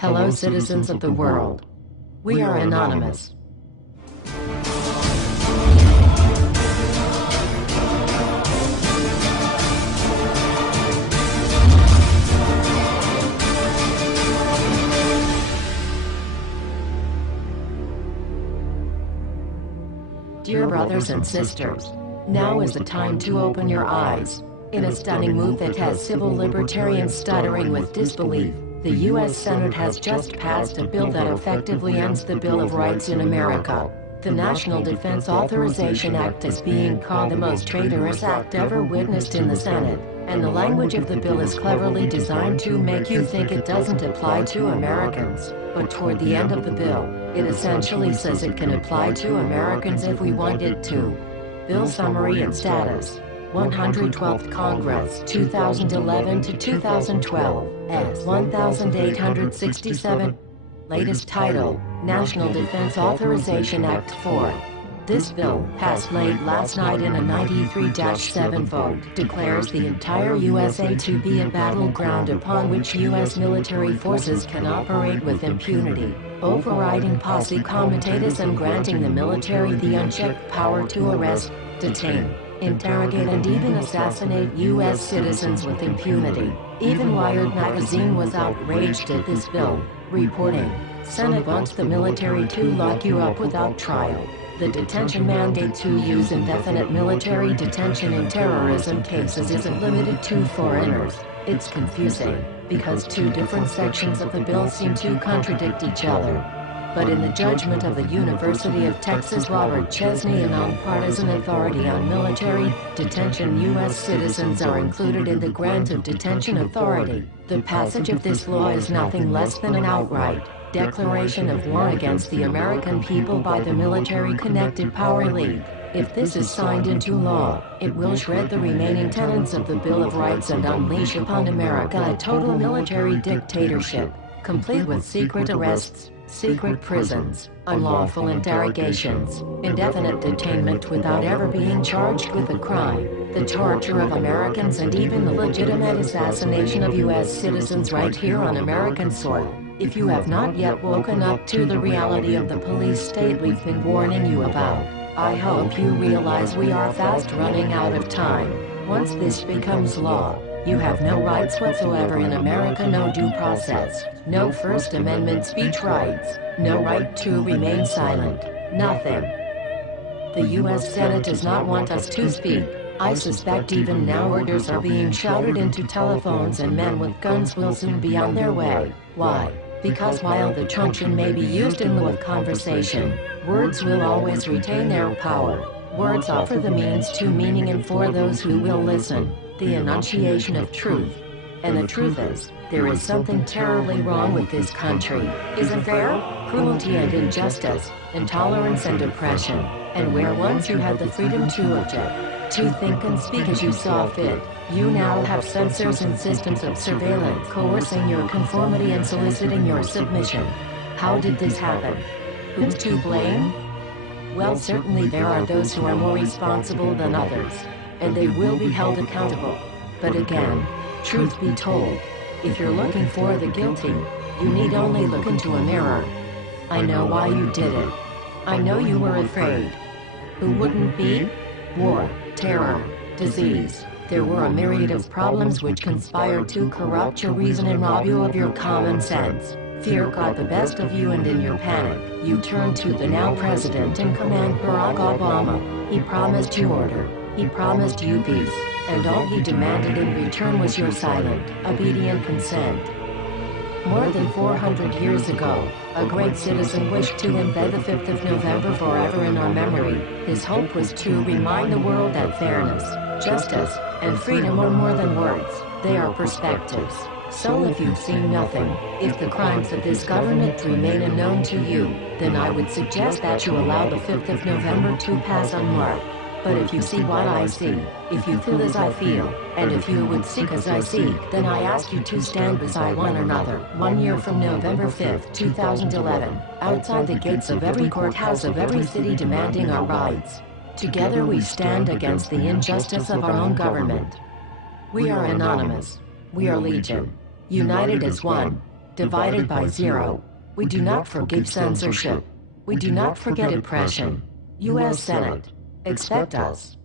Hello, citizens of the world. We are anonymous. Dear brothers and sisters, now is the time to open your eyes. In a stunning move that has civil libertarians stuttering with disbelief, the U.S. Senate has just passed a bill that effectively ends the Bill of Rights in America. The National Defense Authorization Act is being called the most traitorous act ever witnessed in the Senate, and the language of the bill is cleverly designed to make you think it doesn't apply to Americans. But toward the end of the bill, it essentially says it can apply to Americans if we want it to. Bill summary and status. 112th Congress, 2011 to 2012, S. 1867. Latest title, National Defense Authorization Act 4. This bill, passed late last night in a 93-7 vote, declares the entire USA to be a battleground upon which U.S. military forces can operate with impunity, overriding posse comitatus and granting the military the unchecked power to arrest, detain, interrogate and even assassinate U.S. citizens with impunity. Even Wired magazine was outraged at this bill, reporting, "Senate wants the military to lock you up without trial." The detention mandate to use indefinite military detention in terrorism cases isn't limited to foreigners. It's confusing, because two different sections of the bill seem to contradict each other. But in the judgment of the University of Texas Robert Chesney, a nonpartisan authority on military detention, U.S. citizens are included in the grant of detention authority. The passage of this law is nothing less than an outright declaration of war against the American people by the military-connected power elite. If this is signed into law, it will shred the remaining tenets of the Bill of Rights and unleash upon America a total military dictatorship, complete with secret arrests, secret prisons, unlawful interrogations, indefinite detainment without ever being charged with a crime, the torture of Americans and even the legitimate assassination of U.S. citizens right here on American soil. If you have not yet woken up to the reality of the police state we've been warning you about, I hope you realize we are fast running out of time. Once this becomes law, you have no rights whatsoever in America, no due process, no First Amendment speech rights, no right to remain silent, nothing. The U.S. Senate does not want us to speak. I suspect even now orders are being shouted into telephones and men with guns will soon be on their way. Why? Because while the truncheon may be used in lieu of conversation, words will always retain their power. Words offer the means to meaning, and for those who will listen, the enunciation of truth. And the truth is, there is something terribly wrong with this country, isn't there? Cruelty and injustice, intolerance and oppression, and where once you had the freedom to object, to think and speak as you saw fit, you now have censors and systems of surveillance coercing your conformity and soliciting your submission. How did this happen? Who's to blame? Well, certainly there are those who are more responsible than others, and they will be held accountable. But again, truth be told, if you're looking for the guilty, you need only look into a mirror. I know why you did it. I know you were afraid. Who wouldn't be? War, terror, disease. There were a myriad of problems which conspired to corrupt your reason and rob you of your common sense. Fear got the best of you, and in your panic, you turned to the now president in command, Barack Obama. He promised you order. He promised you peace. And all he demanded in return was your silent, obedient consent. More than 400 years ago, a great citizen wished to embed the 5th of November forever in our memory. His hope was to remind the world that fairness, justice, and freedom are more than words, they are perspectives. So if you've seen nothing, if the crimes of this government remain unknown to you, then I would suggest that you allow the 5th of November to pass unmarked. But if you see what I see, if you feel as I feel, and if you would seek as I seek, then I ask you to stand beside one another, 1 year from November 5th, 2011, outside the gates of every courthouse of every city demanding our rights. Together we stand against the injustice of our own government. We are anonymous. We are legion. United as one. divided by 0. We do not forgive censorship. We do not forget oppression. U.S. Senate. Expect us.